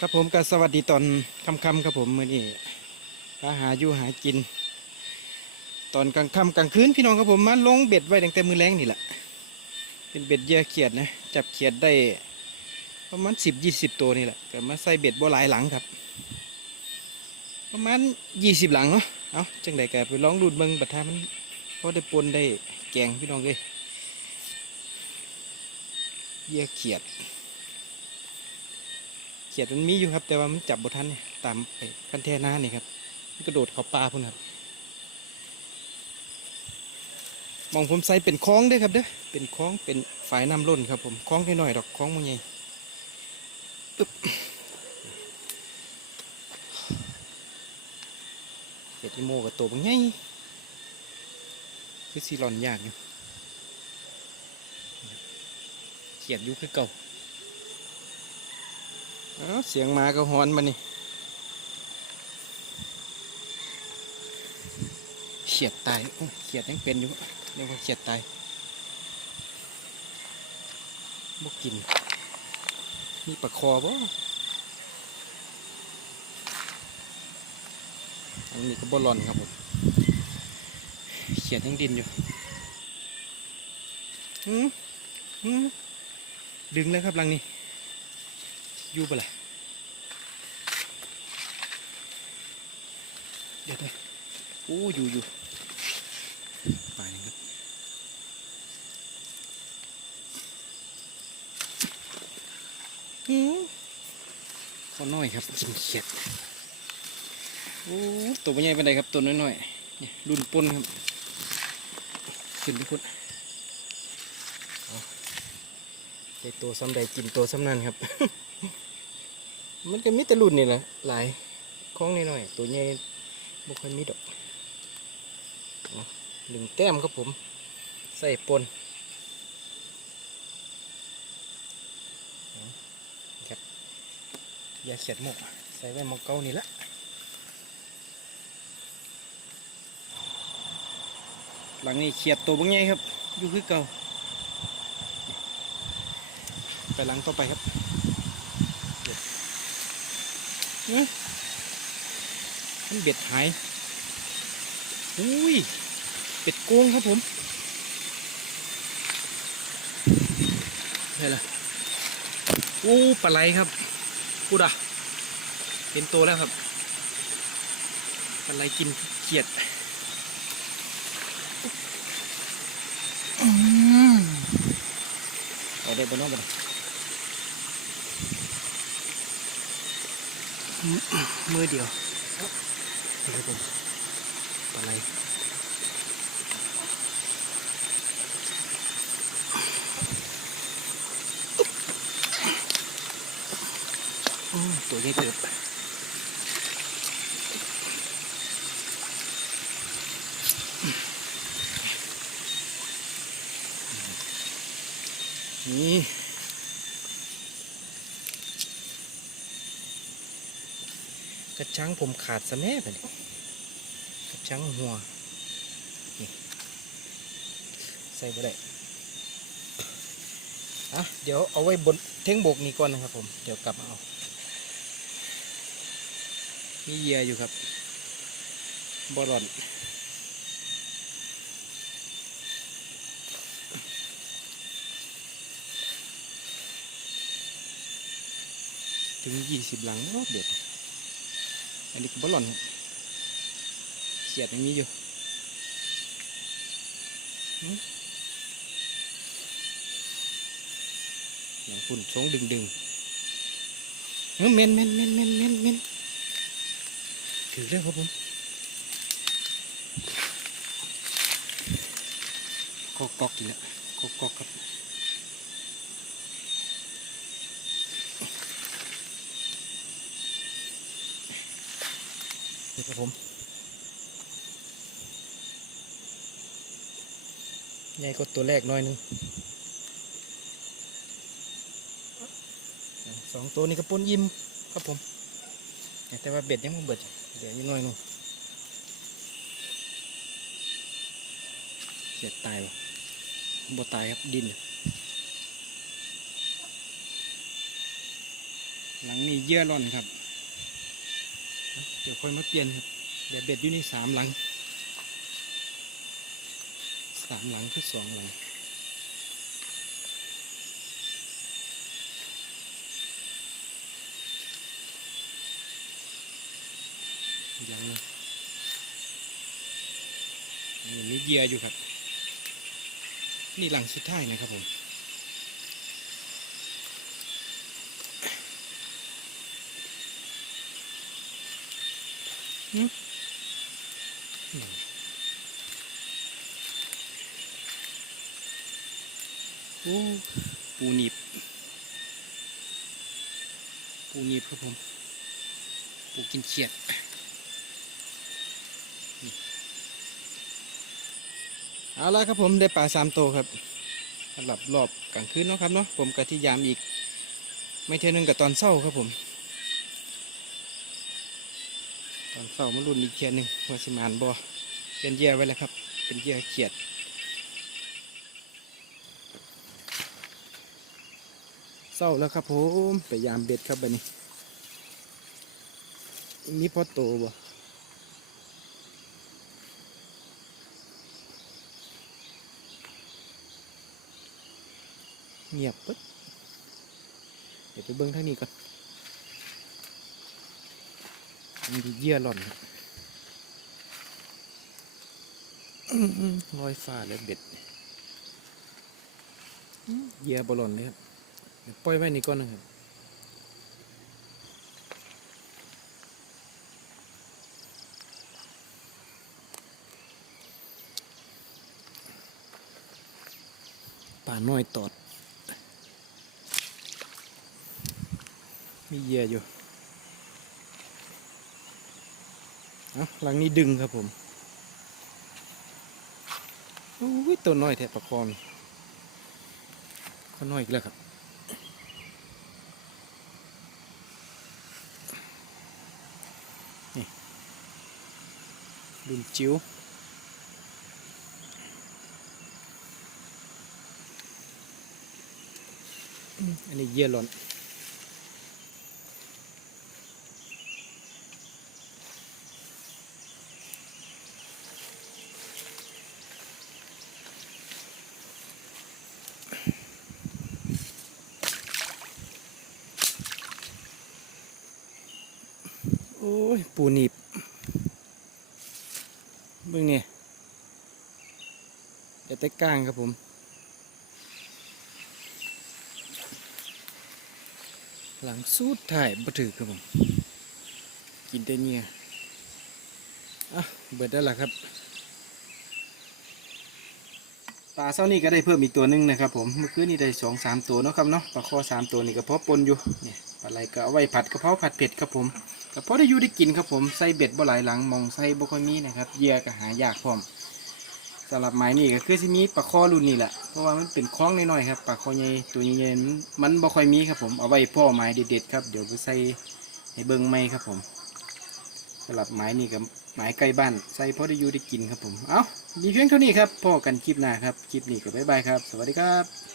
ครับผมก็สวัสดีตอนค่ำๆครับผมมื่อนี้ก็หาอยู่หากิน ตอนกลางค่ำกลางคืนพี่น้องครับผมมาลงเบ็ดไว้ตั้งแต่มือแรงนี่แหละเป็นเบ็ดเยื่อเขียดนะจับเขียดได้ประมาณสิบยี่สิบตัวนี่แหละก็มาใส่เบ็ดบ่หลายหลังครับ ประมาณยี่สิบหลังเนาะเอาจังใดก็ไปลองดูดเบิ่งบัดทามันพอได้ปนได้แกงพี่น้องเลยเยื่อเขียด ขียดมันมีอยู่ครับ แต่ว่ามันจับบทันเนี่ยตามไปคันแท่หน้านี่ครับมันกระโดดเขาปลาพุ่นครับมองผมใส่เป็นคล้องด้วยครับเด้อเป็นคล้องเป็นฝายน้ำล้นครับผมคล้องน้อยๆดอกคล้องมันใหญ่ปึ๊บเขียดอีโมกับตัวมันใหญ่คือซีรอนยากอยู่เขียดอยู่คือเก่า เสียงหมาก็ฮอนมานี่เขียดตายเขียดยังเป็นอยู่เรียกว่าเขียดตายบกกิน มีปลาคอบ่อันนี้ก็บอลลอนครับผมเขียดยังดินอยู่หืมหืมดึงเลยครับลังนี้ อยู่ปะล่ะเดี๋ยวเดี๋ยวโอ้อยู่อยู่ไปหนึ่งครับหืมข้าวน้อยครับกินเขียดโอ้ตัวไม่ใหญ่เป็นไรครับตัวน้อยๆนี่รุ่นปนครับขึ้นทุกคนเอาได้ตัวซ้ำใดกินตัวซ้ำนั่นครับ มันก็มีแต่รุ่นนี่แหละหลายคล้องน้อยๆตัวใหญ่บ่ค่อยมีดอกเอาหนึ่งแต้มครับผม ใส่ปนครับยาเขียดหมก ใส่ไว้หมกเก้านี่ละหลังนี้เขียดตัวบางใหญ่ครับอยู่คือเก่าไปหลังต่อไปครับ อื้อมั นเบ็ดหายอุ้ยเป็ดโกงครับผมนี่แหละอู้ปลาไหลครับพูดอะเป็นตัวแล้วครับปลาไหลกินเขียดอืมเอาได้บนน้องบน มือเดียวนี่ครับผมปลาไหลอืมตัวใหญ่เกิดนี่ กระชังผมขาดสะแม่ไปนี่กระชังหัวนี่ใส่ไปได้อะเดี๋ยวเอาไว้บนเท่งโบกนี้ก่อนนะครับผม เดี๋ยวกลับมาเอามีเหยื่ออยู่ครับบอลอนถึงยี่สิบหลังรอบเด็ด อันนี้ก็บอลลอนเขียดยังมีอยู่หนังฝุ่นทรงดึงดึงเออเมนเมนเมนเมนเมนเมนถือเรื่องครับผมกอกกอกกินละกอกกอกครับ นี่ครับผมใหญ่กว่าตัวแรกน้อยนึงสองตัวนี้ก็ปนยิ้มครับผม แต่ว่าเบ็ดยังไม่เบิดเดี๋ยวอีกหน้อยนึงเสียดตายวะบ่ตายครับดิน หลังนี้เยื่อร่อนครับ เดี๋ยวค่อยมาเปลี่ยนครับเดี๋ยวเบ็ดอยู่ในสามหลังสามหลังคือสองหลังยังนึงนี่มีเยื่ออยู่ครับ นี่หลังสุดท้ายนะครับผม หืมอืม โอ้ปูหนีบ ปูหนีบครับผม ปูกินเขียดเอาละครับผมได้ปลาสามโตครับสำหรับรอบกลางคืนเนาะครับเนาะผมกะที่ยามอีก ไม่เท่านึงกับตอนเศร้าครับผม ตอนเศร้ามารุ่นอีกเทียหนึ่งว่าสิมานบ่เป็นเยื่อไว้แล้วครับ เป็นเหยื่อเขียดเศร้าแล้วครับผมไปยามเบ็ดครับบัดนี้มีพอโตบ่เงียบปึ๊บเดี๋ยวไปเบิ้งทางนี้ก่อน มีเหยื่อหล่อนร้อหือลอยฟ้าแล้วเบ็ดเหยื่อบอลอนเลยครับปล่อยไว้นี่ก่อนนะครับป่าน้อยตอด มีเหยื่ออยู่เอา หลังนี้ดึงครับผมโอ้ยตัวน้อยแทบประคองก็น้อยอีกแล้วครับนี่ดุนจิ๋วอันนี้เยื่อหล่น อ้ย ปูหนีบเบิ่งเนี่ยเดี๋ยวแต่ก้างครับผม หลังสูดถ่ายบ่ถือครับผม กินแต่เนี่ยอะเบิดได้ละครับปลาเศร้านี่ก็ได้เพิ่มอีกตัวหนึงนะครับผมเมื่อคืนนี่ได้สองสามตัวเนาะครับเนาะปลาคอสามตัวนี่ก็เพาะปนอยู่เนี่ยปลาไหลก็เอาไว้ผัดกระเพราผัดเผ็ดครับผม ก็พอได้อยู่ได้กินครับผมใส่เบ็ดบ่หลายหลังมองใส่บ่ค่อยมีนะครับเยื่อก็หายากพร้อมสำหรับไม้นี่ก็คือสิมีปลาคอรุ่นนี้แหละเพราะว่ามันเป็นคล้องน้อยๆครับปลาคอใหญ่ตัวใหญ่ๆมันบ่ค่อยมีครับผมเอาไว้พ่อไม้เด็ดๆครับเดี๋ยวไปใส่ให้เบิ่งไม้ครับผมสำหรับไม้นี่ก็ไม้ใกล้บ้านใส่พอได้อยู่ได้กินครับผมเอ้ามีเพียงเท่านี้ครับพ่อกันคลิปหน้าครับคลิปนี้ก็บ๊ายบายครับ สวัสดีครับ